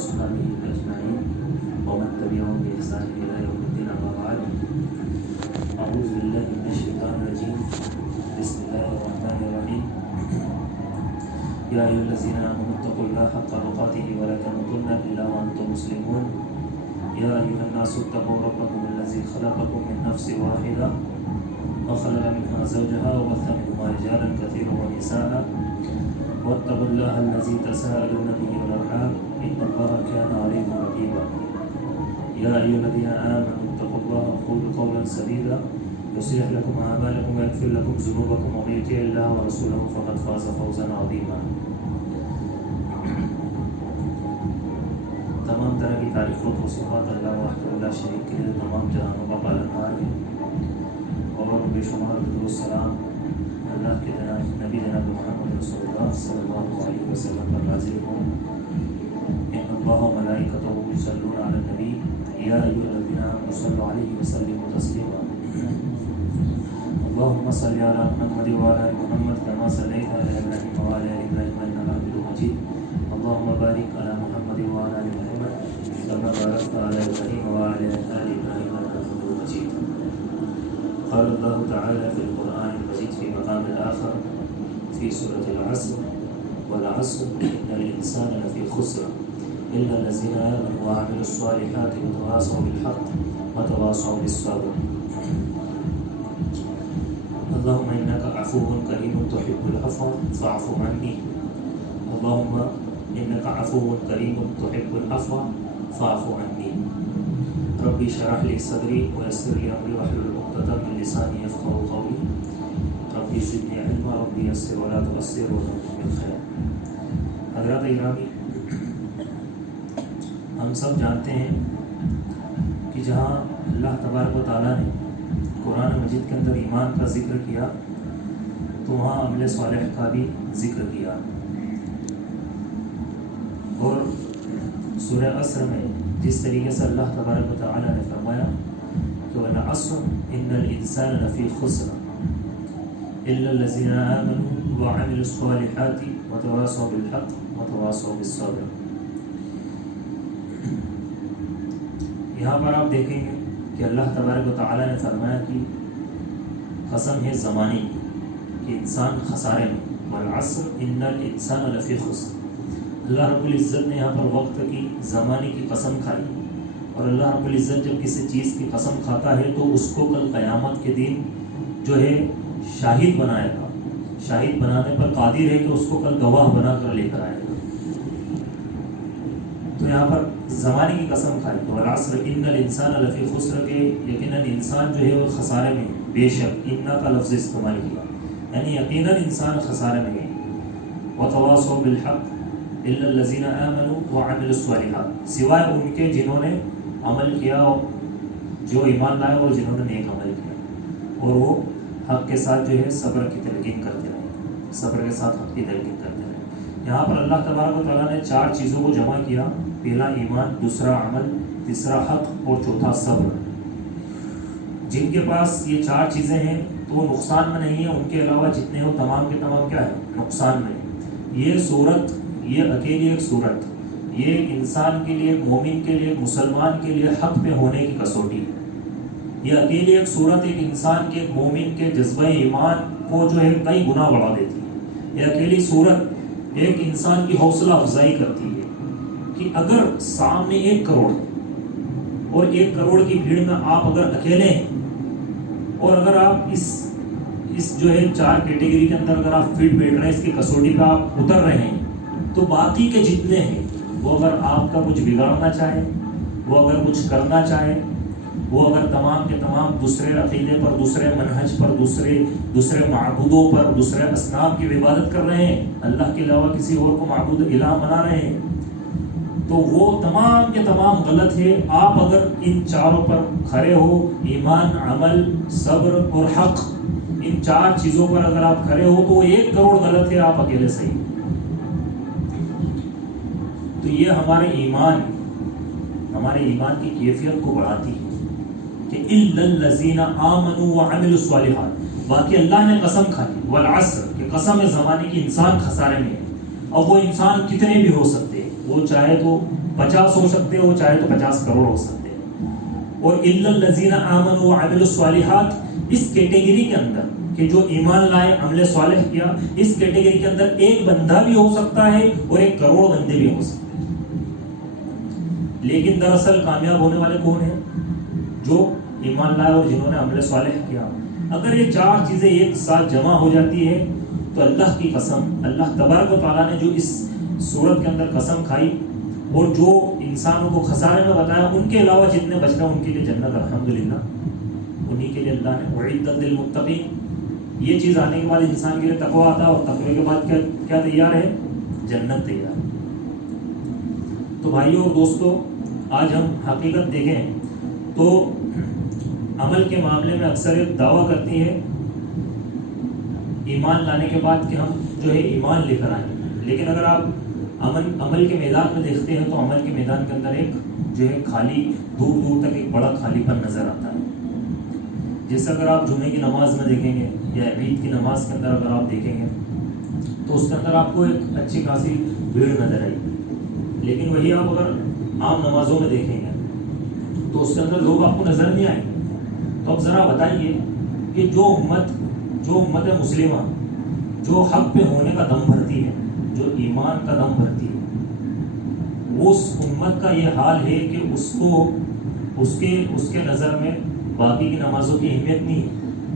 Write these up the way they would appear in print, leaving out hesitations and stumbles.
وأصحابه أجمعين ومن تبعهم بإحسان إلى يوم الدين. أما بعد، أعوذ بالله من الشيطان الرجيم. بسم الله الرحمن الرحيم. يا أيها الذين آمنوا اتقوا الله حق تقاته ولا تموتن إلا وأنتم مسلمون. يا أيها الناس اتقوا ربكم الذي خلقكم من نفس واحدة وخلق منها زوجها وبث منهما رجالا كثيرا ونساء واتقوا الله الذي تساءلون به والأرحام إن الله كان عليكم رقيبا. يا أيها الذين آمنوا اتقوا الله وقولوا قولا سديدا يصلح لكم أعمالكم ويغفر لكم ذنوبكم ومن يطع الله ورسوله فقد فاز فوزا عظيما. تمام طرح کی تعریفوں و صفات اللہ وحدہ لا شریک کے لیے تمام جہانوں کا پالنہار ہے، اور بے شمار درود و سلام اللہ کے نبی جناب محمد رسول اللہ صلی اللہ علیہ وسلم پر نازل ہوں. ان اللہ و ملائکتہ یصلون علی النبی یا ایھا الذین آمنوا صلوا علیہ وسلموا تسلیما. اللهم صل علی محمد وعلی آل محمد كما صلیت علی ابراہیم وعلی آل ابراہیم انک حمید مجید. اللهم بارک علی محمد وعلی آل محمد كما باركت على ابراہیم وعلی آل ابراہیم انک حمید مجید. قال الله تعالى في القرآن المجيد في مقام آخر في سورة العصر: والعصر إن الإنسان لفي خسر إلا الذين آمنوا وعملوا الصالحات وتواصوا بالحق وتواصوا بالصبر. اللهم إنك عفو كريم تحب العفو فاعف عني. اللهم إنك عفو كريم تحب العفو فاعف عني. ربي اشرح لي صدري ويسر لي أمري واحلل عقدة من لساني يفقهوا قولي. ربي زدني علما ربي يسر ولا تؤثر وارزقني بالخير. حضرات گرامی، ہم سب جانتے ہیں کہ جہاں اللہ تبارک و تعالیٰ نے قرآن مجید کے اندر ایمان کا ذکر کیا تو وہاں عمل صالح کا بھی ذکر کیا، اور سورہ عصر میں جس طریقے سے اللہ تبارک و تعالیٰ نے فرمایا کہ والعصر ان الانسان لفی خسر الا الذین آمنوا وعملوا الصالحات وتواصوا بالحق وتواصوا بالصبر. یہاں پر آپ دیکھیں گے کہ اللہ تبارک و تعالیٰ نے فرمایا کہ قسم ہے زمانے کی کہ انسان خسارے میں. والعصر ان الانسان لفی خسر. اللہ رب العزت نے یہاں پر وقت کی، زمانے کی قسم کھائی، اور اللہ رب العزت جب کسی چیز کی قسم کھاتا ہے تو اس کو کل قیامت کے دن جو ہے شاہد بنائے گا. شاہد بنانے پر قادر ہے کہ اس کو کل گواہ بنا کر لے کر آئے گا. تو یہاں پر زمانے کی قسم کھائی تو والعصر ان الانسان لفی خسر کے یقیناً انسان جو ہے وہ خسارے میں. بے شک ان کا لفظ استعمال کیا، یعنی یقیناً انسان خسارے میں ہے. وتواصوا بالحق الا الذین آمنوا وعملوا الصالحات، سوائے ان کے جنہوں نے عمل کیا، جو ایمان لائے اور جنہوں نے نیک عمل کیا، اور وہ حق کے ساتھ جو ہے صبر کی تلقین کرتے رہے، صبر کے ساتھ حق کی تلقین کرتے رہے. یہاں پر اللہ تبارک و تعالیٰ نے 4 چیزوں کو جمع کیا: پہلا ایمان، دوسرا عمل، تیسرا حق، اور چوتھا صبر. جن کے پاس یہ 4 چیزیں ہیں تو وہ نقصان میں نہیں ہے، ان کے علاوہ جتنے ہو تمام کے تمام کیا ہے؟ نقصان میں. یہ صورت، یہ اکیلی ایک صورت، یہ انسان کے لیے، مومن کے لیے، مسلمان کے لیے حق پہ ہونے کی کسوٹی ہے. یہ اکیلی ایک صورت ایک انسان کے، مومن کے جذبہ ایمان کو جو ہے کئی گنا بڑھا دیتی ہے. یہ اکیلی صورت ایک انسان کی حوصلہ افزائی کرتی ہے کہ اگر سامنے 1 کروڑ اور 1 کروڑ کی بھیڑ میں آپ اگر اکیلے ہیں، اور اگر آپ اس جو ہے 4 کیٹیگری کے اندر اگر آپ فٹ بیٹھ رہے ہیں، اس کی کسوٹی پہ آپ اتر رہے ہیں، تو باقی کے جتنے ہیں وہ اگر آپ کا کچھ بگاڑنا چاہیں، وہ اگر کچھ کرنا چاہیں، وہ اگر تمام کے تمام دوسرے عقیدے پر، دوسرے منہج پر، دوسرے معبودوں پر، دوسرے اصنام کی عبادت کر رہے ہیں، اللہ کے علاوہ کسی اور کو معبود الہ بنا رہے ہیں، تو وہ تمام کے تمام غلط ہے. آپ اگر ان 4 پر کھڑے ہو، ایمان، عمل، صبر اور حق، ان 4 چیزوں پر اگر آپ کھڑے ہو تو 1 کروڑ غلط ہے، آپ اکیلے صحیح. تو یہ ہمارے ایمان کی کیفیت کو بڑھاتی ہے کہ الا الذین آمنوا وعملوا الصالحات. باقی اللہ نے قسم کھائی والعصر کہ قسم زمانے کی انسان خسارے میں ہے. اب وہ انسان کتنے بھی ہو سکتے ہیں، وہ چاہے تو 50 ہو سکتے ہیں، وہ چاہے تو 50 کروڑ ہو سکتے ہیں. اور الا الذین آمنوا وعملوا الصالحات، اس کیٹیگری کے اندر کہ جو ایمان لائے، عمل صالح کیا، اس کیٹیگری کے اندر ایک بندہ بھی ہو سکتا ہے اور 1 کروڑ بندے بھی ہو سکتے ہیں. لیکن دراصل کامیاب ہونے والے کون ہیں؟ جو ایمان لائے اور جنہوں نے عمل صالح کیا. اگر یہ 4 چیزیں ایک ساتھ جمع ہو جاتی ہے تو اللہ کی قسم، اللہ تبارک و تعالیٰ نے جو اس سورت کے اندر قسم کھائی اور جو انسانوں کو خسارے میں بتایا، ان کے علاوہ جتنے بچ رہے ہیں ان کے لیے جنت الحمدللہ، انہی کے لیے اللہ نے اعدت للمتقین. یہ چیز آنے کے بعد انسان کے لیے تقویٰ آتا ہے، اور تقوی کے بعد کیا تیار ہے؟ جنت تیار. تو بھائیوں اور دوستو، آج ہم حقیقت دیکھیں تو عمل کے معاملے میں اکثر ایک دعویٰ کرتی ہے ایمان لانے کے بعد کہ ہم جو ہے ایمان لے کر آئیں. لیکن اگر آپ عمل کے میدان میں دیکھتے ہیں تو عمل کے میدان کے اندر ایک جو ہے خالی، دور دور تک ایک بڑا خالی پن نظر آتا ہے. جیسے اگر آپ جمعے کی نماز میں دیکھیں گے یا عید کی نماز کے اندر اگر آپ دیکھیں گے تو اس کے اندر آپ کو ایک اچھی خاصی بھیڑ نظر آئے گی. لیکن وہی آپ اگر عام نمازوں میں دیکھیں گے تو اس کے اندر لوگ آپ کو نظر نہیں آئیں گے. تو اب ذرا بتائیے کہ جو امت مسلمہ جو حق پہ ہونے کا دم بھرتی ہے، جو ایمان کا دم بھرتی ہے، اس امت کا یہ حال ہے کہ اس کے نظر میں باقی کی نمازوں کی اہمیت نہیں ہے.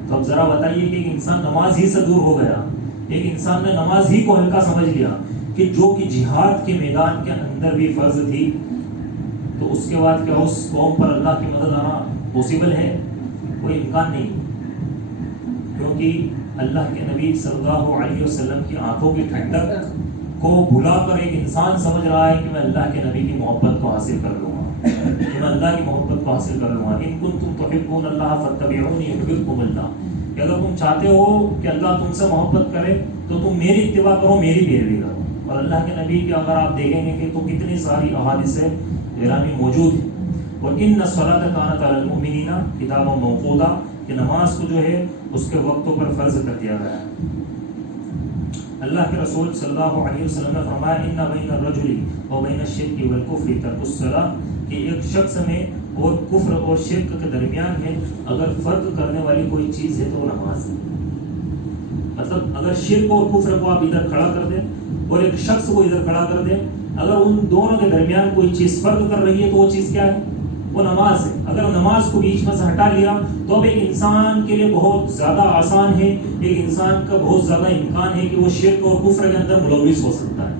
تو اب ذرا بتائیے کہ ایک انسان نماز ہی سے دور ہو گیا، ایک انسان نے نماز ہی کو ہلکا سمجھ لیا کہ جو کہ جہاد کے میدان کے اندر بھی فرض تھی، تو اس کے بعد کیا اس قوم پر اللہ کی مدد آنا پاسبل ہے؟ کوئی امکان نہیں. کیونکہ اللہ کے نبی صلی اللہ علیہ وسلم کی آنکھوں کی ٹھنڈک کو بھلا کر ایک انسان سمجھ رہا ہے کہ میں اللہ کے نبی کی محبت کو حاصل کر لوں گا، کہ میں اللہ کی محبت کو حاصل کر لوں گا. ان کنتم تحبون اللہ فاتبعونی یحببکم اللہ، کہ اگر تم چاہتے ہو کہ اللہ تم سے محبت کرے تو تم میری اتباع کرو، میری پیروی کرو. اور اللہ کے نبی کے اگر آپ دیکھیں گے کہ تو کتنی ساری احادیث گرامی موجود ہیں. اور ان الصلاۃ کانت علی المؤمنین کتابا موقوتا، کہ نماز کو جو ہے اس کے وقتوں پر فرض کر دیا گیا ہے. اللہ کے رسول صلی اللہ علیہ وسلم نے فرمایا ان بین الرجل و بین الشرک والکفر ترک الصلاۃ، کہ ایک شخص میں اور کفر اور شرک کے درمیان میں اگر فرق کرنے والی کوئی چیز ہے تو وہ نماز ہے. مطلب اگر شرک اور کفر کو آپ ادھر کھڑا کر دیں اور ایک شخص کو ادھر کھڑا کر دیں، اگر ان دونوں کے درمیان کوئی چیز فرق کر رہی ہے تو وہ چیز کیا ہے؟ وہ نماز ہے. اگر نماز کو بیچ میں سے ہٹا لیا تو اب ایک انسان کے لیے بہت زیادہ آسان ہے، ایک انسان کا بہت زیادہ امکان ہے کہ وہ شرک اور کفر کے اندر ملوث ہو سکتا ہے.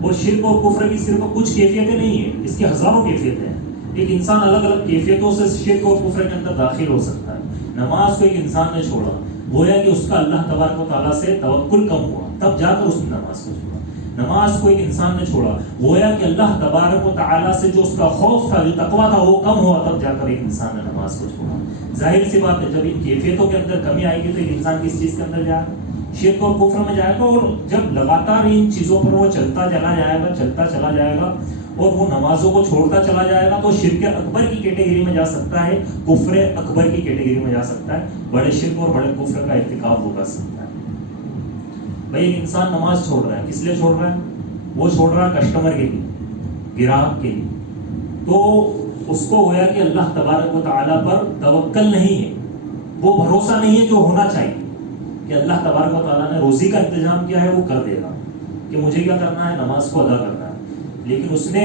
اور شرک اور کفر کی صرف کچھ کیفیتیں نہیں ہیں، اس کی ہزاروں کیفیتیں ہیں. ایک انسان الگ الگ کیفیتوں سے شرک اور کفر کے اندر داخل ہو سکتا ہے. نماز کو ایک انسان نے چھوڑا، گویا کہ اس کا اللہ تبارک و تعالیٰ سے توکل کم ہوا، تب جا کر اس نے نماز کو چھوڑا. نماز کو ایک انسان نے چھوڑا، گویا کہ اللہ تبارک و تعالیٰ سے جو اس کا خوف تھا، جو تقویٰ تھا، وہ کم ہوا، تب جا کر ایک انسان نے نماز کو چھوڑا. ظاہر سی بات ہے جب ان کیفیتوں کے اندر کمی آئے گی تو ایک انسان کس چیز کے اندر جائے گا؟ شرک اور کفر میں جائے گا. اور جب لگاتار ان چیزوں پر وہ چلتا چلا جائے گا اور وہ نمازوں کو چھوڑتا چلا جائے گا تو شرک اکبر کی کیٹیگری میں جا سکتا ہے، کفر اکبر کی کیٹیگری میں جا سکتا ہے، بڑے شرک اور بڑے کفر کا ارتکاب ہو کر سکتا ہے. بھائی ایک انسان نماز چھوڑ رہا ہے، کس لیے چھوڑ رہا ہے؟ وہ چھوڑ رہا ہے کسٹمر کے لیے، گراہک کے لیے. تو اس کو گویا کہ اللہ تبارک و تعالیٰ پر توکل نہیں ہے، وہ بھروسہ نہیں ہے جو ہونا چاہیے کہ اللہ تبارک و تعالیٰ نے روزی کا انتظام کیا ہے وہ کر دے گا، کہ مجھے کیا کرنا ہے؟ نماز کو ادا کرنا ہے. لیکن اس نے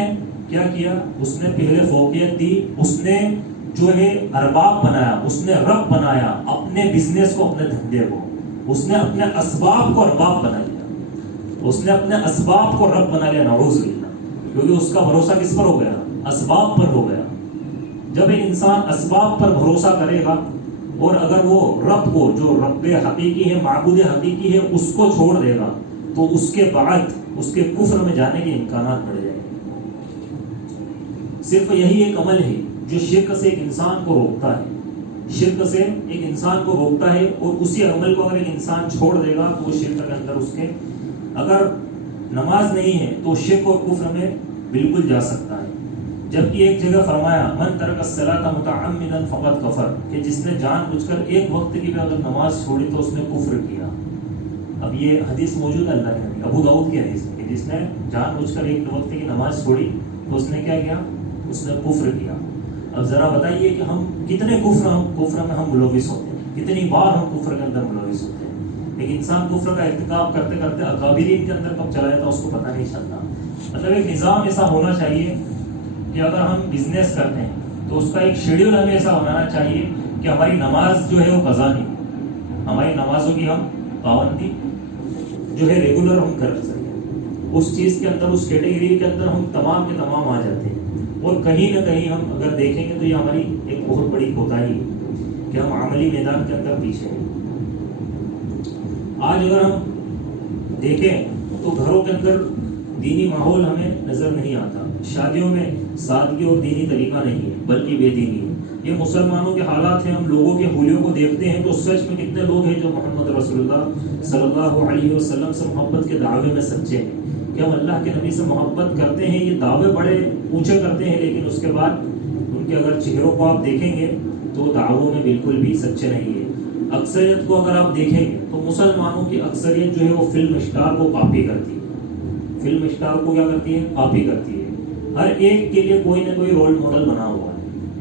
کیا کیا؟ اس نے پہلے فوقیت دی، اس نے جو ہے ارباب بنایا، اس نے رب بنایا اپنے بزنس کو، اپنے دھندے کو. اس نے اپنے اسباب کو ارباب بنا لیا، اس نے اپنے اسباب کو رب بنا لیا. نعوذ باللہ، کیونکہ اس کا بھروسہ کس پر ہو گیا؟ اسباب پر ہو گیا. جب ایک انسان اسباب پر بھروسہ کرے گا اور اگر وہ رب کو، جو رب حقیقی ہے، معبود حقیقی ہے، اس کو چھوڑ دے گا تو اس کے بعد اس کے کفر میں جانے کے امکانات بڑھ جائیں گے. صرف یہی ایک عمل ہے جو شرک سے ایک انسان کو روکتا ہے، شرک سے ایک انسان کو روکتا ہے. اور اسی عمل کو اگر ایک انسان چھوڑ دے گا تو وہ شرک کے اندر اس کے، اگر نماز نہیں ہے تو شرک اور کفر میں بالکل جا سکتا ہے. جبکہ ایک جگہ فرمایا من ترک الصلاۃ متعمدا فقد کفر، کہ جس نے جان بوجھ کر ایک وقت کی بھی اگر نماز چھوڑی تو اس نے کفر کیا. اب یہ حدیث موجود ہے اللہ کے نبی ابو داؤد کی حدیث ہے کہ جس نے جان بوجھ کر ایک وقت کی نماز چھوڑی تو اس نے کیا کیا؟ اس نے کفر کیا. اب ذرا بتائیے کہ ہم کتنے کفر میں ہم ملوث ہوتے ہیں، کتنی بار ہم کفر کے اندر ملوث ہوتے ہیں. ایک انسان کفر کا ارتکاب کرتے کرتے اکابرین کے اندر کب چلا جاتا اس کو پتہ نہیں چلتا. مطلب ایک نظام ایسا ہونا چاہیے کہ اگر ہم بزنس کرتے ہیں تو اس کا ایک شیڈیول ہمیں ایسا بنانا چاہیے کہ ہماری نماز جو ہے وہ قضا نہیں، ہماری نمازوں کی ہم پابندی جو ہے ریگولر ہم کر سکیں. اس چیز کے اندر، اس کیٹیگری کے اندر ہم تمام کے تمام آ جاتے ہیں. اور کہیں نہ کہیں ہم اگر دیکھیں گے تو یہ ہماری ایک بہت بڑی کوتاہی ہے کہ ہم عملی میدان کے اندر پیچھے ہیں. آج اگر ہم دیکھیں تو گھروں کے اندر دینی ماحول ہمیں نظر نہیں آتا. شادیوں میں سادگی اور دینی طریقہ نہیں ہے بلکہ بے دینی ہے. یہ مسلمانوں کے حالات ہیں. ہم لوگوں کے حلیوں کو دیکھتے ہیں تو سچ میں کتنے لوگ ہیں جو محمد رسول اللہ صلی اللہ علیہ وسلم سے محبت کے دعوے میں سچے ہیں کہ ہم اللہ کے نبی سے محبت کرتے ہیں. یہ دعوے بڑے اونچے کرتے ہیں لیکن اس کے بعد ان کے اگر چہروں کو آپ دیکھیں گے تو دعووں میں بالکل بھی سچے نہیں ہیں. اکثریت کو اگر آپ دیکھیں گے تو مسلمانوں کی اکثریت جو ہے وہ فلم اسٹار کو کاپی کرتی ہے. فلم اسٹار کو کیا کرتی ہے؟ کاپی کرتی ہے. ہر ایک کے لیے کوئی نہ کوئی رول ماڈل بنا ہوا ہے.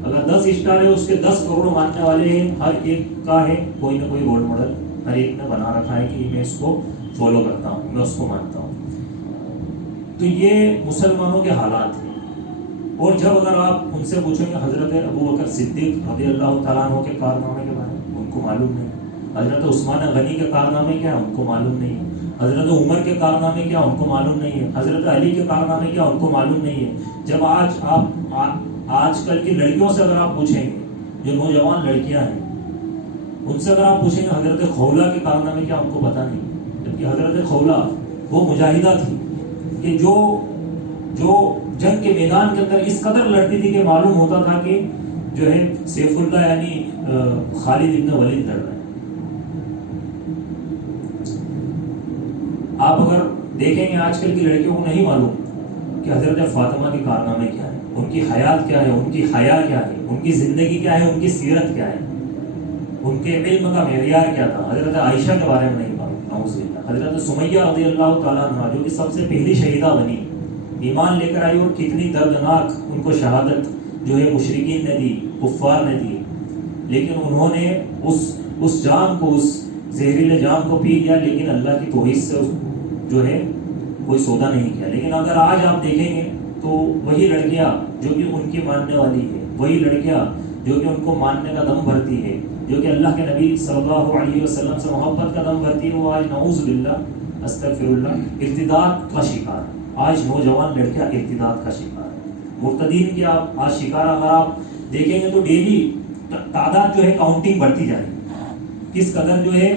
اگر 10 اسٹار ہے اس کے 10 کروڑ ماننے والے ہیں. ہر ایک کا ہے کوئی نہ کوئی رول ماڈل، ہر ایک نے بنا رکھا ہے کہ میں اس کو فالو کرتا ہوں، میں اس کو مانتا ہوں. تو یہ مسلمانوں کے حالات ہیں. اور جب اگر آپ ان سے پوچھیں گے حضرت ابو بکر صدیق رضی اللہ تعالیٰ عنہ کے کارنامے کے بارے میں، ان کو معلوم نہیں. حضرت عثمان غنی کے کارنامے کیا ان کو معلوم نہیں ہے. حضرت عمر کے کارنامے کیا ان کو معلوم نہیں ہے. حضرت علی کے کارنامے کیا ان کو معلوم نہیں ہے. جب آج کل کی لڑکیوں سے اگر آپ پوچھیں گے، جو نوجوان لڑکیاں ہیں ان سے اگر آپ پوچھیں گے حضرت خولہ کے کارنامے کیا ان کو پتہ نہیں. جبکہ حضرت خولہ وہ مجاہدہ تھی کہ جو جنگ کے میدان کے اندر اس قدر لڑتی تھی کہ معلوم ہوتا تھا کہ جو ہے سیف اللہ یعنی خالد ابن ولید لڑ رہے ہیں. آپ اگر دیکھیں گے آج کل کی لڑکیوں کو نہیں معلوم کہ حضرت فاطمہ کے کارنامے کیا ہے، ان کی حیات کیا ہے، ان کی حیا کیا ہے، ان کی زندگی کیا ہے، ان کی سیرت کیا ہے، ان کے علم کا معیار کیا تھا. حضرت عائشہ کے بارے میں نہیں معلوم. حضرت سمیہ رضی اللہ تعالیٰ عنہ جو کہ سب سے پہلی شہیدہ بنی، ایمان لے کر آئی اور کتنی دردناک ان کو شہادت جو ہے مشرکین نے دی، کفار نے دی. لیکن انہوں نے اس جام کو، اس زہریلے جام کو پی لیا لیکن اللہ کی توحید سے جو ہے کوئی سودا نہیں کیا. لیکن اگر آج آپ دیکھیں گے تو وہی لڑکیاں جو کہ ان کی ماننے والی ہے، وہی لڑکیاں جو کہ ان کو ماننے کا دم بھرتی ہے، جو کہ اللہ کے نبی صلی اللہ علیہ وسلم سے محبت کا دم بھرتی ہے، وہ آج نعوذ باللہ استغفر اللہ ارتداد کا شکار. آج نوجوان لڑکیاں ارتداد کا شکار ہے. مرتدین کی آپ آج شکار اگر آپ دیکھیں گے تو ڈیلی تعداد جو ہے کاؤنٹنگ بڑھتی جا رہی ہے. کس قدر جو ہے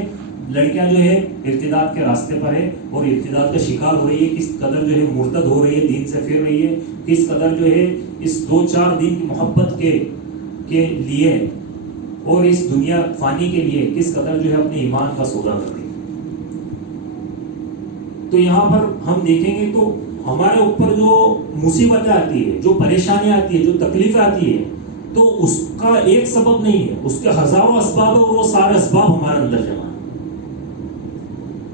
لڑکیاں جو ہے ارتداد کے راستے پر ہے اور ارتداد کا شکار ہو رہی ہے، کس قدر جو ہے مرتد ہو رہی ہے، دین سے پھر رہی ہے، کس قدر جو ہے اس 2-4 دن کی محبت کے لیے اور اس دنیا فانی کے لیے کس قدر جو ہے اپنے ایمان کا سودا کر رہی ہے. تو یہاں پر ہم دیکھیں گے تو ہمارے اوپر جو مصیبتیں آتی ہے، جو پریشانیاں آتی ہے، جو تکلیفیں آتی ہے، تو اس کا ایک سبب نہیں ہے، اس کے ہزاروں اسباب اور وہ سارے اسباب ہمارے اندر جمع.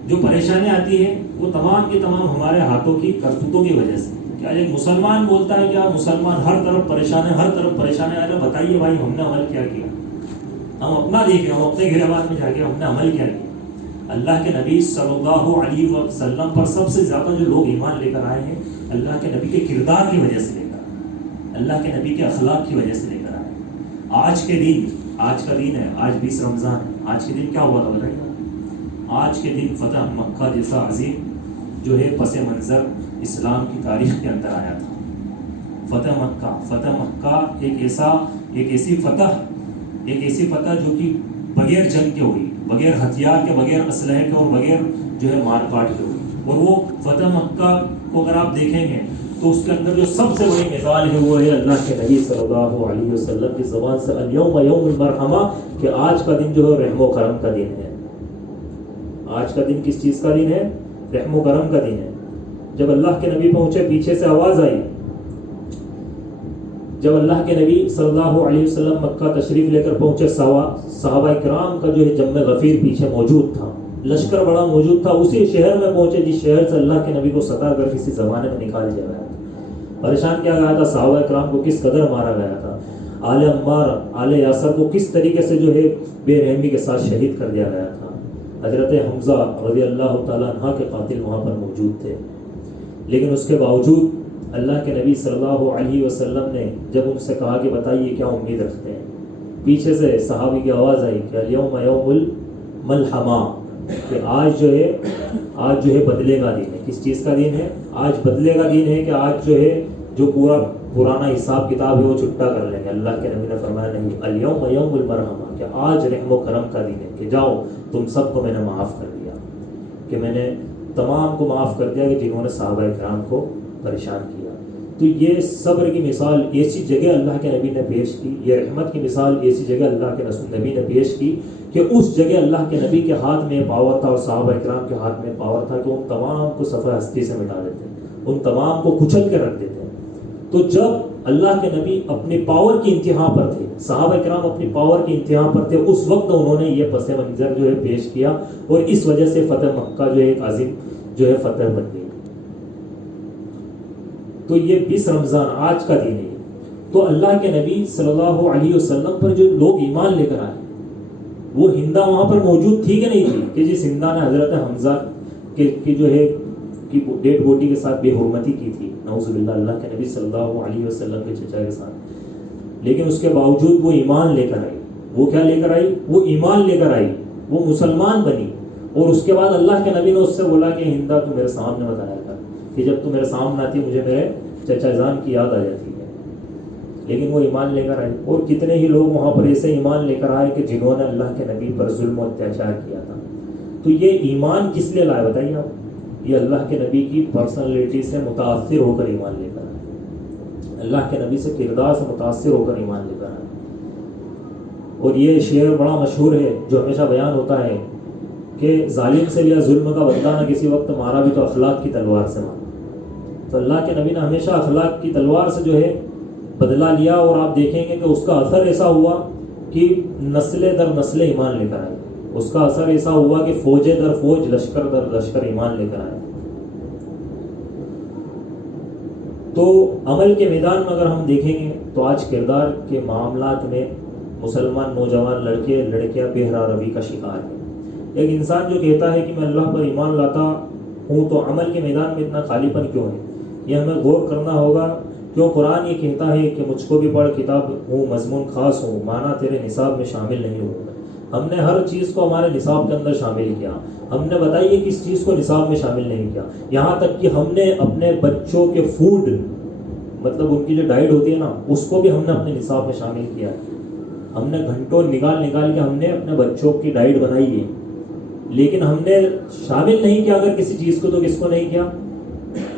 جو پریشانیاں آتی ہے وہ تمام کے تمام ہمارے ہاتھوں کی کرتوتوں کی وجہ سے. کیا ایک مسلمان بولتا ہے کیا مسلمان ہر طرف پریشان ہے، ہر طرف پریشان ہے؟ بتائیے بھائی ہم نے عمل کیا کیا؟ ہم اپنا دیکھیں، ہم اپنے گھربات میں جا کے ہم نے عمل کیا کیا؟ اللہ کے نبی صلی اللہ علیہ وسلم پر سب سے زیادہ جو لوگ ایمان لے کر آئے ہیں اللہ کے نبی کے کردار کی وجہ سے لے کر آئے، اللہ کے نبی کے اخلاق کی وجہ سے لے کر آئے. آج کا دن ہے، آج 20 رمضان ہے. آج کے دن کیا ہوا تھا بتائیے؟ آج کے دن فتح مکہ جیسا عظیم جو ہے پس منظر اسلام کی تاریخ کے اندر آیا تھا. فتح مکہ ایک ایسی فتح جو کہ بغیر جنگ کے ہوئی، بغیر ہتھیار کے، بغیر اسلحے کے اور بغیر جو ہے مار کاٹ کے ہوئی. اور وہ فتح مکہ کو اگر آپ دیکھیں گے تو اس کے اندر جو سب سے بڑی مثال ہے وہ ہے اللہ کے نبی صلی اللہ علیہ وسلم کی زبان سے الیوم یوم المرحمہ، کہ آج کا دن جو ہے رحم و کرم کا دن ہے. آج کا دن کس چیز کا دن ہے؟ رحم و کرم کا دن ہے. جب اللہ کے نبی پہنچے پیچھے سے آواز آئی، جب اللہ کے نبی صلی اللہ علیہ وسلم مکہ تشریف لے کر پہنچے، صحابہ کرام کا جو ہے جم غفیر پیچھے موجود تھا، لشکر بڑا موجود تھا. اسی شہر میں پہنچے جس شہر سے اللہ کے نبی کو ستا کر کسی زمانے میں نکال دیا گیا. پریشان کیا گیا تھا، صحابہ کرام کو کس قدر مارا گیا تھا، آل عمار آل یاسر کو کس طریقے سے جو ہے بے رحمی کے ساتھ شہید کر دیا گیا تھا. حضرت حمزہ رضی اللہ تعالیٰ عنہ کے قاتل وہاں پر موجود تھے، لیکن اس کے باوجود اللہ کے نبی صلی اللہ علیہ وسلم نے جب ان سے کہا کہ بتائیے کیا امید رکھتے ہیں، پیچھے سے صحابی کی آواز آئی کہ الیوم یوم الملحمہ، کہ آج جو ہے بدلے کا دن ہے. کس چیز کا دن ہے؟ آج بدلے کا دن ہے، کہ آج جو ہے جو پورا پرانا حساب کتاب ہے وہ چھٹا کر لیں گے. اللہ کے نبی نے فرمایا نہیں، الیوم یوم المرحمہ، کہ آج رحم و کرم کا دن ہے، کہ جاؤ تم سب کو میں نے معاف کر دیا، کہ میں نے تمام کو معاف کر دیا کہ جنہوں نے صحابہ کرام کو پریشان کیا. تو یہ صبر کی مثال ایسی جگہ اللہ کے نبی نے پیش کی، یہ رحمت کی مثال ایسی جگہ اللہ کے رسول نبی نے پیش کی کہ اس جگہ اللہ کے نبی کے ہاتھ میں پاور تھا اور صحابہ کرام کے ہاتھ میں پاور تھا کہ ان تمام کو صفحہ ہستی سے مٹا دیتے، ان تمام کو کچل کے رکھ دیتے. تو جب اللہ کے نبی اپنی پاور کی انتہا پر تھے، صحابہ کرام اپنی پاور کی انتہا پر تھے، اس وقت انہوں نے یہ پس منظر جو ہے پیش کیا، اور اس وجہ سے فتح مکہ جو ہے ایک عظیم جو ہے فتح بن گئی. تو یہ 20 رمضان آج کا دن ہے. تو اللہ کے نبی صلی اللہ علیہ وسلم پر جو لوگ ایمان لے کر آئے، وہ ہندا وہاں پر موجود تھی کہ نہیں تھی؟ کہ جس ہندا نے حضرت حمزہ کی جو ہے کی ڈیڈ باڈی کے ساتھ بے حرمتی کی تھی، نعوذ باللہ، اللہ کے نبی صلی اللہ علیہ وسلم کے چچا کے ساتھ. لیکن اس کے باوجود وہ ایمان لے کر آئی. وہ کیا لے کر آئی؟ وہ ایمان لے کر آئی، وہ مسلمان بنی. اور اس کے بعد اللہ کے نبی نے اس سے بولا کہ ہندا تو میرے سامنے بتایا کر، کہ جب تو میرے سامنے آتی مجھے میرے چچا جان کی یاد آ جاتی ہے. لیکن وہ ایمان لے کر آئے. اور کتنے ہی لوگ وہاں پر ایسے ایمان لے کر آئے کہ جنہوں نے اللہ کے نبی پر ظلم و اتیاچار کیا تھا. تو یہ ایمان کس لیے لائے بتائیے آپ؟ یہ اللہ کے نبی کی پرسنالٹی سے متاثر ہو کر ایمان لے کر آئے، اللہ کے نبی سے کردار سے متاثر ہو کر ایمان لے کر آئے. اور یہ شعر بڑا مشہور ہے جو ہمیشہ بیان ہوتا ہے کہ ظالم سے لیا ظلم کا بدلہ نہ کسی وقت مارا بھی تو اخلاق کی تلوار سے مارا. تو اللہ کے نبی نے ہمیشہ اخلاق کی تلوار سے جو ہے بدلہ لیا، اور آپ دیکھیں گے کہ اس کا اثر ایسا ہوا کہ نسل در نسل ایمان لے کر آئے. اس کا اثر ایسا ہوا کہ فوج در فوج، لشکر در لشکر ایمان لے کر آئے. تو عمل کے میدان میں اگر ہم دیکھیں گے تو آج کردار کے معاملات میں مسلمان نوجوان لڑکے لڑکیاں بہرا روی کا شکار ہیں. ایک انسان جو کہتا ہے کہ میں اللہ پر ایمان لاتا ہوں، تو عمل کے میدان میں اتنا خالی پن کیوں ہے؟ یہ ہمیں غور کرنا ہوگا. کیوں قرآن یہ کہتا ہے کہ مجھ کو بھی پڑھ کتاب ہوں مضمون خاص ہوں، مانا تیرے نصاب میں شامل نہیں ہوں. ہم نے ہر چیز کو ہمارے نصاب کے اندر شامل کیا. ہم نے بتائیے کس چیز کو نصاب میں شامل نہیں کیا. یہاں تک کہ ہم نے اپنے بچوں کے فوڈ، مطلب ان کی جو ڈائٹ ہوتی ہے نا، اس کو بھی ہم نے اپنے نصاب میں شامل کیا. ہم نے گھنٹوں نکال کے ہم نے اپنے بچوں کی ڈائٹ بنائی ہے، لیکن ہم نے شامل نہیں کیا اگر کسی چیز کو، تو کس کو نہیں کیا؟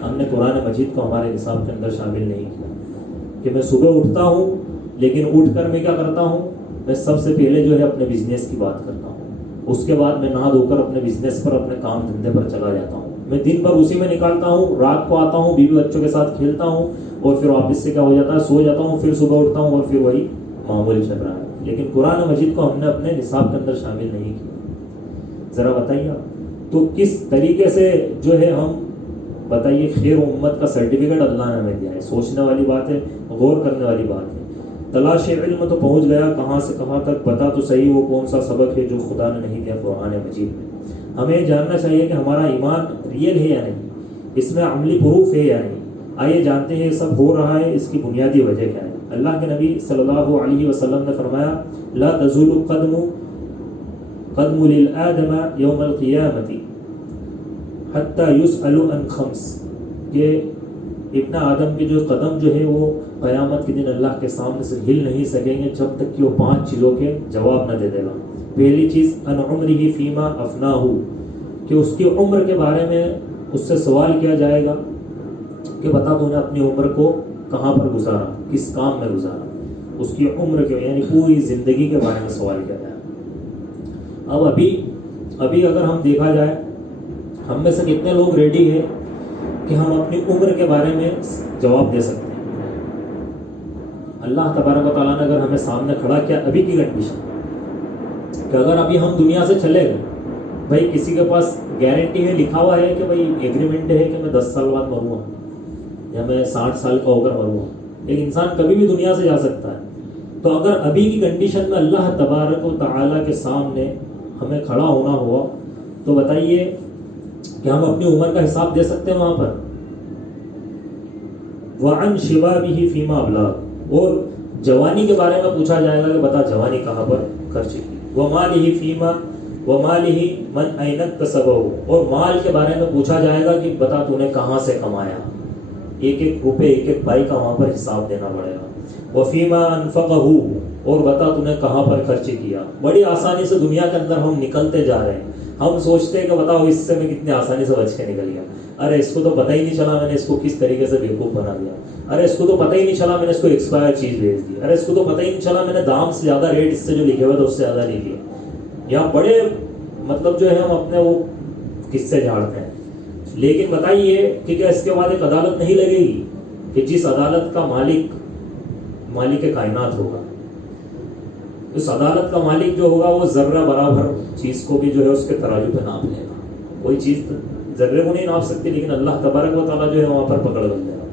ہم نے قرآن مجید کو ہمارے نصاب کے اندر شامل نہیں کیا. کہ میں صبح اٹھتا ہوں، لیکن اٹھ کر میں کیا کرتا ہوں؟ میں سب سے پہلے جو ہے اپنے بزنس کی بات کرتا ہوں. اس کے بعد میں نہا دھو کر اپنے بزنس پر، اپنے کام دھندے پر چلا جاتا ہوں. میں دن بھر اسی میں نکالتا ہوں، رات کو آتا ہوں، بیوی بچوں کے ساتھ کھیلتا ہوں، اور پھر واپس سے کیا ہو جاتا ہے؟ سو جاتا ہوں. پھر صبح اٹھتا ہوں اور پھر وہی معمول چل رہا ہے. لیکن قرآن مجید کو ہم نے اپنے نصاب کے اندر شامل نہیں کیا. ذرا بتائیے تو کس طریقے سے جو ہے ہم، بتائیے، خیر و امت کا سرٹیفکیٹ اللہ نے ہمیں دیا ہے. سوچنے والی بات ہے، غور کرنے والی بات ہے. تلاش علم تو پہنچ گیا کہاں سے کہاں تک. بتا تو صحیح وہ کون سا سبق ہے جو خدا نے نہیں دیا قرآن مجید میں. ہمیں جاننا چاہیے کہ ہمارا ایمان ریئل ہے یا نہیں، اس میں عملی پروف ہے یا نہیں. آئیے جانتے ہیں یہ سب ہو رہا ہے، اس کی بنیادی وجہ کیا ہے. اللہ کے نبی صلی اللہ علیہ وسلم نے فرمایا لا تزول قدم للآدم یوم القیامت حتی یسأل عن خمس، کہ ابن آدم کے جو قدم جو ہے وہ قیامت کے دن اللہ کے سامنے سے ہل نہیں سکیں گے جب تک کہ وہ 5 چیزوں کے جواب نہ دے دے گا. پہلی چیز ان عمرہ فیما افناہ، کہ اس کی عمر کے بارے میں اس سے سوال کیا جائے گا کہ بتا تو نے اپنی عمر کو کہاں پر گزارا، کس کام میں گزارا. اس کی عمر کے یعنی پوری زندگی کے بارے میں سوال کیا جائے. اب ابھی اگر ہم دیکھا جائے، ہم میں سے کتنے لوگ ریڈی ہیں کہ ہم اپنی عمر کے بارے میں جواب دے سکتے ہیں؟ اللہ تبارک و تعالیٰ نے اگر ہمیں سامنے کھڑا کیا ابھی کی کنڈیشن کہ اگر ابھی ہم دنیا سے چلے گئے، بھائی کسی کے پاس گارنٹی ہے، لکھا ہوا ہے کہ بھائی ایگریمنٹ ہے کہ میں 10 سال بعد مروں گا، یا میں 60 سال کا ہو کر مروں گا. ایک انسان کبھی بھی دنیا سے جا سکتا ہے. تو اگر ابھی کی کنڈیشن میں اللہ تبارک و تعالیٰ کے سامنے ہمیں کھڑا ہونا ہوا تو بتائیے کہ ہم اپنی عمر کا حساب دے سکتے ہیں وہاں پر؟ وعن شبابہ فیما ابلاغ، اور جوانی کے بارے میں پوچھا جائے گا کہ بتا جوانی کہاں پر خرچ کی. ومالہ فیما ومالہ من این اکتسبہ، اور مال کے بارے میں پوچھا جائے گا کہ بتا تو نے کہاں سے کمایا. ایک ایک روپے ایک ایک پائی کا وہاں پر حساب دینا پڑے گا. وفیما انفقہ، اور بتا تو نے کہاں پر خرچ کیا. بڑی آسانی سے دنیا کے اندر ہم نکلتے جا رہے ہیں. ہم سوچتے ہیں کہ بتاؤ اس سے میں کتنی آسانی سے بچ کے نکل گیا. ارے اس کو تو پتہ ہی نہیں چلا میں نے اس کو کس طریقے سے بیوقوف بنا دیا. ارے اس کو تو پتہ ہی نہیں چلا میں نے اس کو ایکسپائر چیز بھیج دی. ارے اس کو تو پتہ ہی نہیں چلا میں نے دام سے زیادہ ریٹ اس سے جو لکھے ہوئے تھے اس سے زیادہ نہیں لیا. یہاں بڑے مطلب جو ہے ہم اپنے وہ قصے جھاڑتے ہیں. لیکن بتائیے کہ کیا اس کے بعد ایک عدالت نہیں لگے گی کہ جس عدالت کا مالک کائنات ہوگا، اس عدالت کا مالک جو ہوگا وہ ذرہ برابر چیز کو بھی جو ہے اس کے ترازو پہ ناپ لے گا. کوئی چیز ذرے کو نہیں ناپ سکتی، لیکن اللہ تبارک و تعالیٰ جو ہے وہاں پر پکڑ بن جائے گا.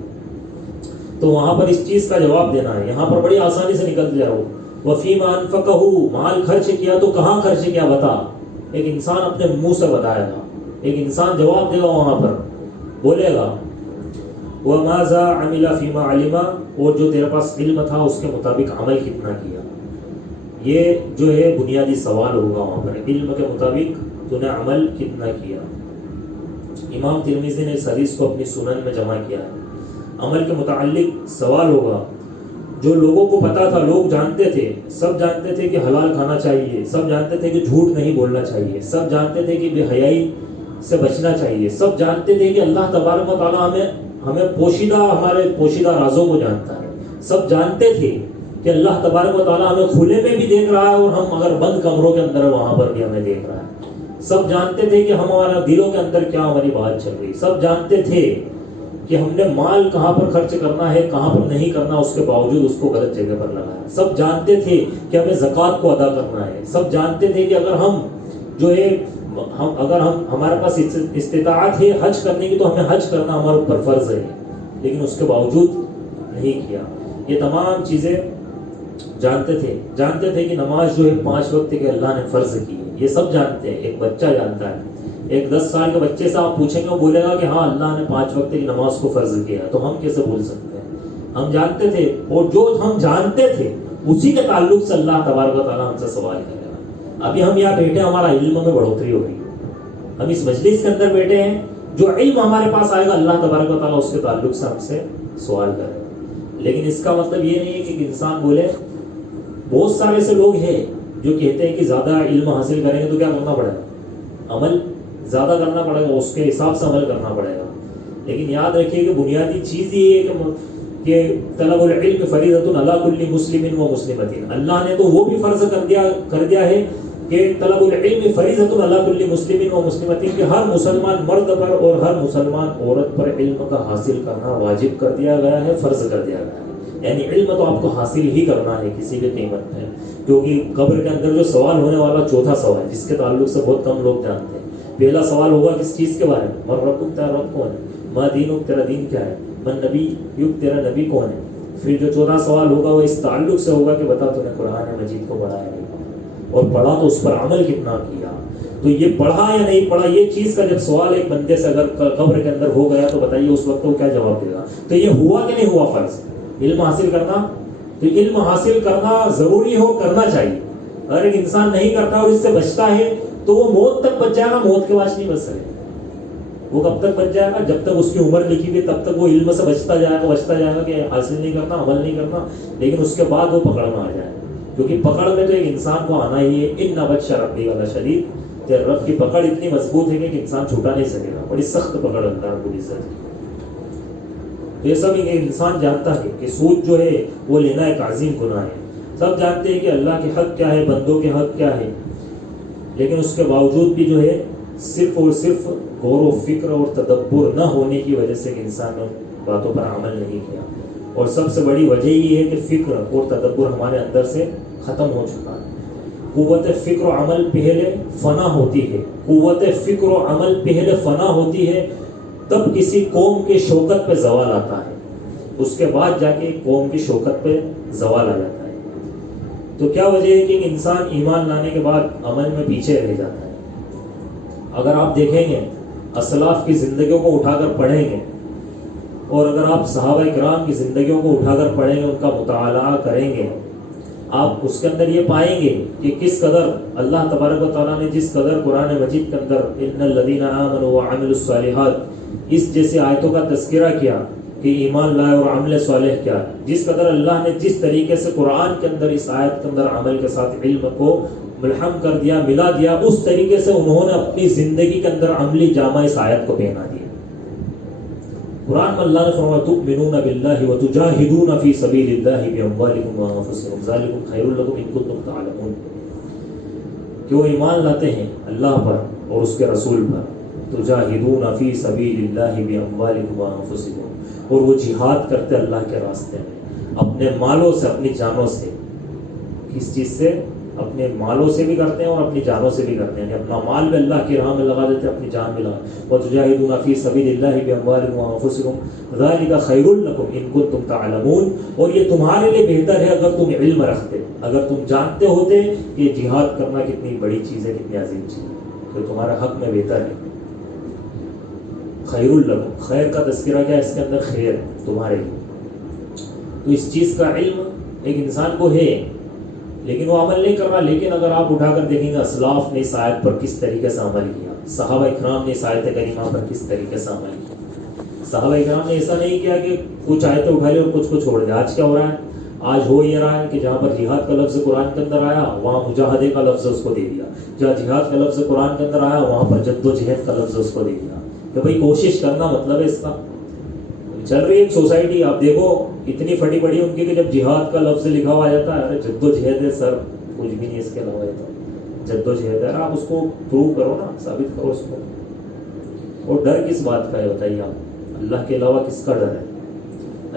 تو وہاں پر اس چیز کا جواب دینا ہے. یہاں پر بڑی آسانی سے نکل جاؤ. وفیما انفقہ، مال خرچ کیا تو کہاں خرچ کیا بتا. ایک انسان اپنے منہ سے بتائے گا، ایک انسان جواب دے گا وہاں پر، بولے گا وَمَاذَا عَمِلَ فِيمَا عَلِمَ، اور جو تیرے پاس علم تھا اس کے مطابق عمل کتنا کیا. یہ جو ہے بنیادی سوال ہوگا وہاں پر. علم کے مطابق تو نے عمل کتنا کیا. امام ترمذی نے اس حدیث کو اپنی سنن میں جمع کیا ہے. عمل کے متعلق سوال ہوگا. جو لوگوں کو پتا تھا، لوگ جانتے تھے، سب جانتے تھے کہ حلال کھانا چاہیے، سب جانتے تھے کہ جھوٹ نہیں بولنا چاہیے، سب جانتے تھے کہ بے حیائی سے بچنا چاہیے، سب جانتے تھے کہ اللہ تبارک و تعالیٰ ہمیں ہمارے پوشیدہ رازوں کو جانتا ہے. سب جانتے تھے کہ اللہ تبارک و تعالیٰ ہمیں کھلے میں بھی دیکھ رہا ہے اور ہم اگر بند کمروں کے اندر وہاں پر بھی ہمیں دیکھ رہا ہے. سب جانتے تھے کہ ہمارا دلوں کے اندر کیا ہماری بات چل رہی. سب جانتے تھے کہ ہم نے مال کہاں پر خرچ کرنا ہے، کہاں پر نہیں کرنا، اس کے باوجود اس کو غلط جگہ پر لگایا. سب جانتے تھے کہ ہمیں زکوٰۃ کو ادا کرنا ہے. سب جانتے تھے کہ اگر ہم جو ہے ہمارے پاس استطاعت ہے حج کرنے کی تو ہمیں حج کرنا ہمارے اوپر فرض ہے، لیکن اس کے باوجود نہیں کیا. یہ تمام چیزیں جانتے تھے کہ نماز جو ہے 5 وقت کے اللہ نے فرض کی ہے. یہ سب جانتے ہیں. ایک بچہ جانتا ہے. ایک 10 سال کے بچے سے آپ پوچھیں گے وہ بولے گا کہ ہاں اللہ نے 5 وقت کی نماز کو فرض کیا ہے. تو ہم کیسے بول سکتے ہیں؟ ہم جانتے تھے، اور جو ہم جانتے تھے اسی کے تعلق سے اللہ تبارک و تعالیٰ ہم سے سوال کرے گا. ابھی ہم یہاں بیٹھے، ہمارا علم میں بڑھوتری ہو رہی ہے. ہم اس مجلس کے اندر بیٹھے ہیں، جو علم ہمارے پاس آئے گا اللہ تبارک و تعالیٰ اس کے تعلق سے ہم سے سوال کرے گا. لیکن اس کا مطلب یہ نہیں ہے کہ انسان بولے. بہت سارے ایسے لوگ ہیں جو کہتے ہیں کہ زیادہ علم حاصل کریں گے تو کیا کرنا پڑے گا؟ عمل زیادہ کرنا پڑے گا، اس کے حساب سے عمل کرنا پڑے گا. لیکن یاد رکھیے کہ بنیادی چیز یہ ہے کہ طلب العلم فریضۃ علی کل مسلم و مسلمۃ. اللہ نے تو وہ بھی فرض کر دیا ہے کہ طلب العلم فریضۃ علی کل مسلم و مسلمۃ، کہ ہر مسلمان مرد پر اور ہر مسلمان عورت پر علم کا حاصل کرنا واجب کر دیا گیا ہے، فرض کر دیا گیا ہے. یعنی علم تو آپ کو حاصل ہی کرنا ہے کسی بھی قیمت پہ. کیونکہ قبر کے اندر جو سوال ہونے والا چوتھا سوال جس کے تعلق سے بہت کم لوگ جانتے ہیں. پہلا سوال ہوگا کس چیز کے بارے میں؟ من ربک، تیرا رب کون ہے؟ ما دینک، تیرا دین کیا ہے؟ من نبیک، تیرا نبی کون ہے؟ پھر جو چوتھا سوال ہوگا وہ اس تعلق سے ہوگا کہ بتا تو نے قرآن مجید کو پڑھا ہے نہیں پڑھا، اور پڑھا تو اس پر عمل کتنا کیا. تو یہ پڑھا یا نہیں پڑھا، یہ چیز کا جب سوال ایک بندے سے اگر قبر کے اندر ہو گیا تو بتائیے اس وقت وہ کیا جواب دے گا. تو یہ ہوا کہ نہیں ہوا فرض علم حاصل کرنا؟ تو علم حاصل کرنا ضروری ہو، کرنا چاہیے. اگر ایک انسان نہیں کرتا اور اس سے بچتا ہے تو وہ موت تک بچ جائے گا، موت کے بعد نہیں بچ سکے. وہ کب تک بچ جائے گا؟ جب تک اس کی عمر لکھی ہوئی تب تک وہ علم سے بچتا جائے گا کہ حاصل نہیں کرنا، عمل نہیں کرنا. لیکن اس کے بعد وہ پکڑ میں آ جائے گا، کیونکہ پکڑ میں تو ایک انسان کو آنا ہی ہے. ان بطش ربک لشدید، کہ رب کی پکڑ اتنی مضبوط ہے کہ انسان چھوٹا نہیں سکے گا. بڑی سخت پکڑ اللہ رب العزت کی. یہ سب انسان جانتا ہے کہ سود جو ہے وہ لینا ایک عظیم گناہ ہے. سب جانتے ہیں کہ اللہ کے حق کیا ہے، بندوں کے حق کیا ہے. لیکن اس کے باوجود بھی جو ہے صرف اور صرف غور و فکر اور تدبر نہ ہونے کی وجہ سے کہ انسان نے باتوں پر عمل نہیں کیا. اور سب سے بڑی وجہ یہ ہے کہ فکر اور تدبر ہمارے اندر سے ختم ہو چکا ہے. قوت فکر و عمل پہلے فنا ہوتی ہے، قوت فکر و عمل پہلے فنا ہوتی ہے. تب کسی قوم کے شوکت پہ زوال آتا ہے، اس کے بعد جا کے قوم کی شوکت پہ زوال آ جاتا ہے۔ تو کیا وجہ ہے کہ انسان ایمان لانے کے بعد عمل میں پیچھے رہ جاتا ہے؟ اگر آپ دیکھیں گے اسلاف کی زندگیوں کو اٹھا کر پڑھیں گے، اور اگر آپ صحابہ کرام کی زندگیوں کو اٹھا کر پڑھیں گے، ان کا مطالعہ کریں گے، آپ اس کے اندر یہ پائیں گے کہ کس قدر اللہ تبارک و تعالیٰ نے جس قدر قرآن مجید کے اندر ان الذین آمنوا وعملوا الصالحات اس جیسے آیتوں کا تذکرہ کیا کہ ایمان لائے اور عمل صالح کیا، جس قدر اللہ نے جس طریقے سے قرآن کے اندر اس آیت کے اندر عمل کے ساتھ علم کو ملحم کر دیا، ملا دیا، اس طریقے سے انہوں نے اپنی زندگی کے اندر عملی جامہ اس آیت کو پہنا دیا۔ قرآن میں اللہ نے فرمایا تؤمنون باللہ وتجاہدون فی سبیل اللہ باموالکم وانفسکم ذالکم خیر لکم ان کنتم تعلمون، کہ وہ ایمان لاتے ہیں اللہ پر اور اس کے رسول پر، تجاہدون فی سبیل اللہ باموالکم وانفسکم، اور وہ جہاد کرتے اللہ کے راستے میں اپنے مالوں سے، اپنی جانوں سے۔ کس چیز سے؟ اپنے مالوں سے بھی کرتے ہیں اور اپنی جانوں سے بھی کرتے ہیں، یعنی اپنا مال بھی اللہ کی راہ میں لگا دیتے ہیں، اپنی جان بھی لگا۔ وَتُجَاهِدُونَ فِي سَبِيلِ اللَّهِ بِأَمْوَالِكُمْ وَأَنفُسِكُمْ ذَلِكَ خَيْرٌ لَكُمْ إِن كُنتُمْ تَعْلَمُونَ، اور یہ تمہارے لیے بہتر ہے اگر تم علم رکھتے، اگر تم جانتے ہوتے کہ یہ جہاد کرنا کتنی بڑی چیز ہے، کتنی عظیم چیز ہے، تو تمہارے حق میں بہتر ہے۔ خیر لکم، خیر کا تذکرہ کیا؟ اس کے اندر خیر ہے تمہارے لیے۔ تو اس چیز کا علم ایک انسان کو ہے لیکن وہ عمل نہیں کر رہا۔ لیکن اگر آپ اٹھا کر دیکھیں گے اسلاف نے اس آیت پر کس طریقے سے عمل کیا، صحابہ اکرام نے اس آیت کریمہ پر کس طریقے سے عمل کیا۔ صحابہ اکرام نے ایسا نہیں کیا کہ کچھ آیتیں اٹھا لی اور کچھ کو چھوڑ دیا۔ آج کیا ہو رہا ہے؟ آج ہو یہ رہا ہے کہ جہاں پر جہاد کا لفظ قرآن کے اندر آیا وہاں مجاہدے کا لفظ اس کو دے دیا، جہاں جہاد کا لفظ قرآن کے اندر آیا وہاں پر جد و جہد کا لفظ اس کو دے دیا، کہ بھائی کوشش کرنا مطلب ہے اس کا۔ چل رہی ایک سوسائٹی آپ دیکھو اتنی پھٹی پڑی ان کی کہ جب جہاد کا لفظ لکھا ہوا جاتا ہے، ارے جد و جہد ہے سر، کچھ بھی نہیں اس کے علاوہ، جد و جہد ہے، آپ اس کو پروو کرو نا، ثابت کرو اس کو۔ اور ڈر کس بات کا ہے بتائیے آپ؟ اللہ کے علاوہ کس کا ڈر ہے؟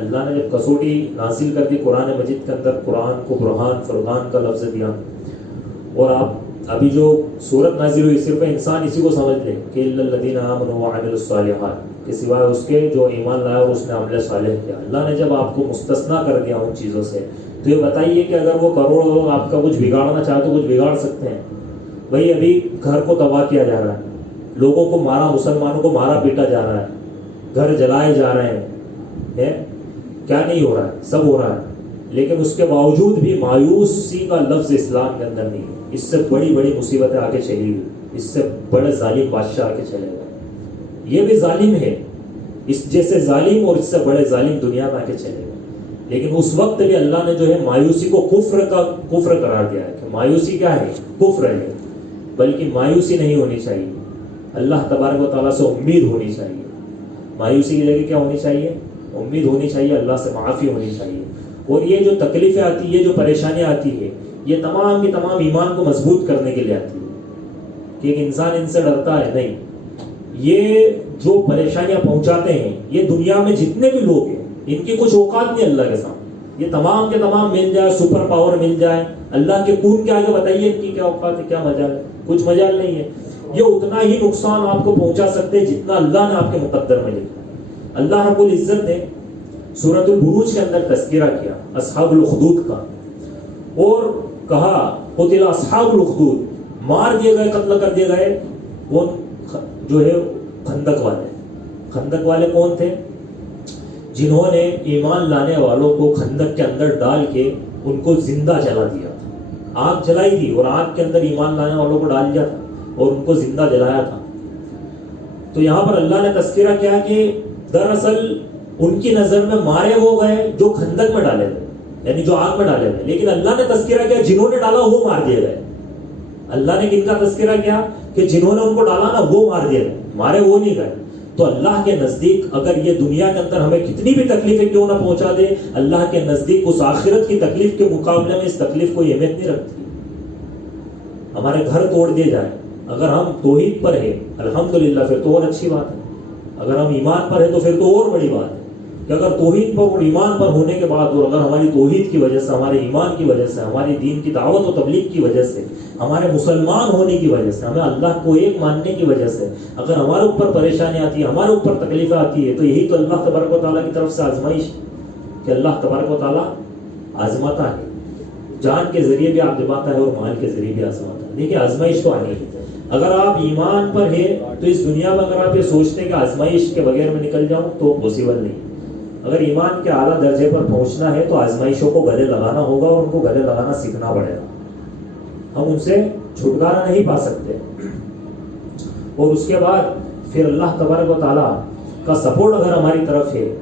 اللہ نے جب کسوٹی نازل کر دی قرآن مجید کے اندر، قرآن کو برہان فرقان کا لفظ دیا، اور آپ ابھی جو صورت نازل ہوئی صرف انسان اسی کو سمجھ لیں کہ الا الذین آمنوا وعملوا الصالحات، کہ سوائے اس کے جو ایمان لایا اور اس نے عمل صالح کیا۔ اللہ نے جب آپ کو مستثنا کر دیا ان چیزوں سے، تو یہ بتائیے کہ اگر وہ کروڑ لوگ آپ کا کچھ بگاڑنا چاہے تو کچھ بگاڑ سکتے ہیں؟ بھائی ابھی گھر کو تباہ کیا جا رہا ہے، لوگوں کو مارا، مسلمانوں کو مارا پیٹا جا رہا ہے، گھر جلائے جا رہے ہیں، کیا نہیں ہو رہا ہے؟ سب ہو رہا ہے، لیکن اس کے باوجود بھی مایوسی کا لفظ اسلام کے اندر نہیں ہے۔ اس سے بڑی بڑی مصیبتیں آگے چلی ہوئی، اس سے بڑے ظالم بادشاہ آگے چلے گئے، یہ بھی ظالم ہے، اس جیسے ظالم اور اس سے بڑے ظالم دنیا میں آگے چلے گئے۔ لیکن اس وقت بھی اللہ نے جو ہے مایوسی کو کفر قرار دیا ہے، کہ مایوسی کیا ہے؟ کفر ہے، بلکہ مایوسی نہیں ہونی چاہیے، اللہ تبارک و تعالیٰ سے امید ہونی چاہیے۔ مایوسی کی جگہ کیا ہونی چاہیے؟ امید ہونی چاہیے، اللہ سے معافی ہونی چاہیے۔ اور یہ جو تکلیفیں آتی ہیں، یہ جو پریشانیاں آتی ہیں، یہ تمام کی تمام ایمان کو مضبوط کرنے کے لیے آتی ہے، کہ ایک انسان ان سے ڈرتا ہے نہیں۔ یہ جو پریشانیاں پہنچاتے ہیں، یہ دنیا میں جتنے بھی لوگ ہیں ان کی کچھ اوقات نہیں اللہ کے سامنے، یہ تمام کے تمام مل جائے، سپر پاور مل جائے اللہ کے خون کے آگے، بتائیے ان کی کیا اوقات ہے، کیا مجال ہے؟ کچھ مجال نہیں ہے۔ یہ اتنا ہی نقصان آپ کو پہنچا سکتے ہیں جتنا اللہ نے آپ کے مقدر میں لکھا۔ اللہ رب العزت نے سورۃ البروج کے اندر تذکرہ کیا اصحاب الاخدود کا، اور کہا قتل اصحاب الاخدود، مار دیے گئے، قتل کر دیے گئے کون؟ جو ہے خندق والے۔ خندق والے کون تھے؟ جنہوں نے ایمان لانے والوں کو خندق کے اندر ڈال کے ان کو زندہ جلا دیا تھا، آگ جلائی تھی اور آگ کے اندر ایمان لانے والوں کو ڈال دیا تھا اور ان کو زندہ جلایا تھا۔ تو یہاں پر اللہ نے تذکرہ کیا کہ دراصل ان کی نظر میں مارے وہ گئے جو خندق میں ڈالے گئے، یعنی جو آگ میں ڈالے گئے، لیکن اللہ نے تذکرہ کیا جنہوں نے ڈالا وہ مار دیے گئے۔ اللہ نے کن کا تذکرہ کیا؟ کہ جنہوں نے ان کو ڈالا نا وہ مار دیے گئے، مارے وہ نہیں گئے۔ تو اللہ کے نزدیک اگر یہ دنیا کے اندر ہمیں کتنی بھی تکلیفیں کیوں نہ پہنچا دے، اللہ کے نزدیک اس آخرت کی تکلیف کے مقابلے میں اس تکلیف کو اہمیت نہیں رکھتی۔ ہمارے گھر توڑ دیے جائیں، اگر ہم توحید پر ہیں الحمدللہ پھر تو اور اچھی بات ہے، اگر ہم ایمان پر ہیں تو پھر تو اور بڑی بات ہے کہ اگر توحید پر اور ایمان پر ہونے کے بعد، اور اگر ہماری توحید کی وجہ سے، ہمارے ایمان کی وجہ سے، ہماری دین کی دعوت و تبلیغ کی وجہ سے، ہمارے مسلمان ہونے کی وجہ سے، ہمیں اللہ کو ایک ماننے کی وجہ سے اگر ہمارے اوپر پریشانی آتی ہے، ہمارے اوپر تکلیفیں آتی ہے، تو یہی تو اللہ تبارک و تعالیٰ کی طرف سے آزمائش ہے کہ اللہ تبارک و تعالیٰ آزماتا ہے، جان کے ذریعے بھی آزماتا ہے اور مال کے ذریعے بھی آزماتا ہے۔ دیکھیے آزمائش تو آنی ہے۔ اگر آپ ایمان پر ہے تو اس دنیا میں اگر آپ یہ سوچتے ہیں کہ آزمائش کے بغیر میں نکل جاؤں تو پاسبل نہیں۔ اگر ایمان کے اعلیٰ درجے پر پہنچنا ہے تو آزمائشوں کو گلے لگانا ہوگا اور ان کو گلے لگانا سیکھنا پڑے گا، ہم ان سے چھٹکارا نہیں پا سکتے۔ اور اس کے بعد پھر اللہ تبارک و تعالیٰ کا سپورٹ اگر ہماری طرف ہے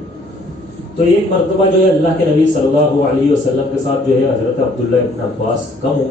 تو ایک مرتبہ جو ہے اللہ کے نبی صلی اللہ علیہ وسلم کے ساتھ جو ہے حضرت عبداللہ ابن عباس کم عمر